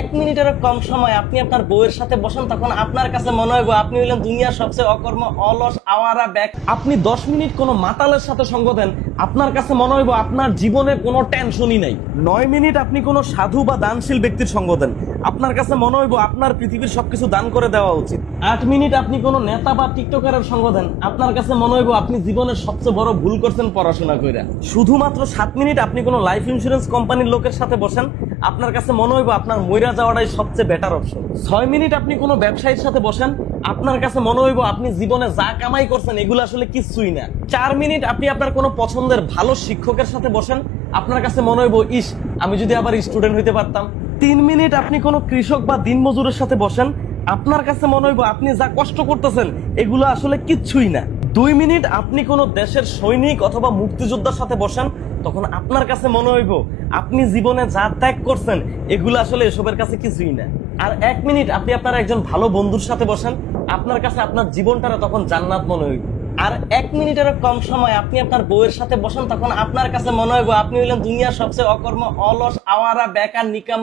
এক মিনিটের কম সময় আপনি আপনার বউয়ের সাথে বসেন, তখন আপনার কাছে মনে হইব আপনি হইলেন দুনিয়ার সবচেয়ে অকর্ম, অলস, আওয়ারা ব্যাগ। আপনি 10 মিনিট কোনো মাতালের সাথে সঙ্গ দেন, আপনার কাছে মনে হইব আপনার জীবনে কোনো টেনশনই নাই। 9 মিনিট আপনি কোনো সাধু বা দানশীল ব্যক্তির সঙ্গ দেন, আপনার কাছে মনে হইব আপনার পৃথিবীর সবকিছু দান করে দেওয়া উচিত। 8 মিনিট আপনি কোনো নেতা বা টিকটকারের সঙ্গ দেন, আপনার কাছে মনে হইব আপনি জীবনের সবচেয়ে বড় ভুল করছেন পড়াশোনা কইরা। শুধুমাত্র 7 মিনিট আপনি কোনো লাইফ ইন্স্যুরেন্স কোম্পানির লোকের সাথে বসেন, আপনার কাছে মনে হইব আপনার মইরা যাওয়াটাই সবচেয়ে বেটার অপশন। 6 মিনিট আপনি কোনো ব্যবসায়ীর সাথে বসেন, আপনার কাছে মনে হইব আপনি জীবনে যা কামাই করছেন এগুলো আসলে কিছুই না। 4 মিনিট আপনি আপনার কোনো পছন্দের ভালো শিক্ষকের সাথে বসেন, আপনার কাছে মনে হইব ইস, আমি যদি আবার স্টুডেন্ট হইতে পারতাম। 3 মিনিট আপনি কোনো কৃষক বা দিনমজুরের সাথে বসেন, আপনার কাছে মনে হইব আপনি যা কষ্ট করতেছেন এগুলো আসলে কিচ্ছুই না। 2 মিনিট আপনি কোনো দেশের সৈনিক অথবা মুক্তিযোদ্ধার সাথে বসেন, তখন আপনার কাছে মনে হইব আপনি জীবনে যা ত্যাগ করছেন এগুলো আসলে এসবের কাছে কিছুই না। আর 1 মিনিট আপনি আপনার একজন ভালো বন্ধুর সাথে বসেন, আপনার কাছে আপনার জীবনটারে তখন জান্নাত মনে হইব। আর 1 মিনিটের কম সময় আপনি আপনার বউয়ের সাথে বসেন, তখন আপনার কাছে মনে হইব আপনি হইলেন দুনিয়ার সবচেয়ে অকর্ম, অলস, আওয়ারা, বেকার, নিকাম।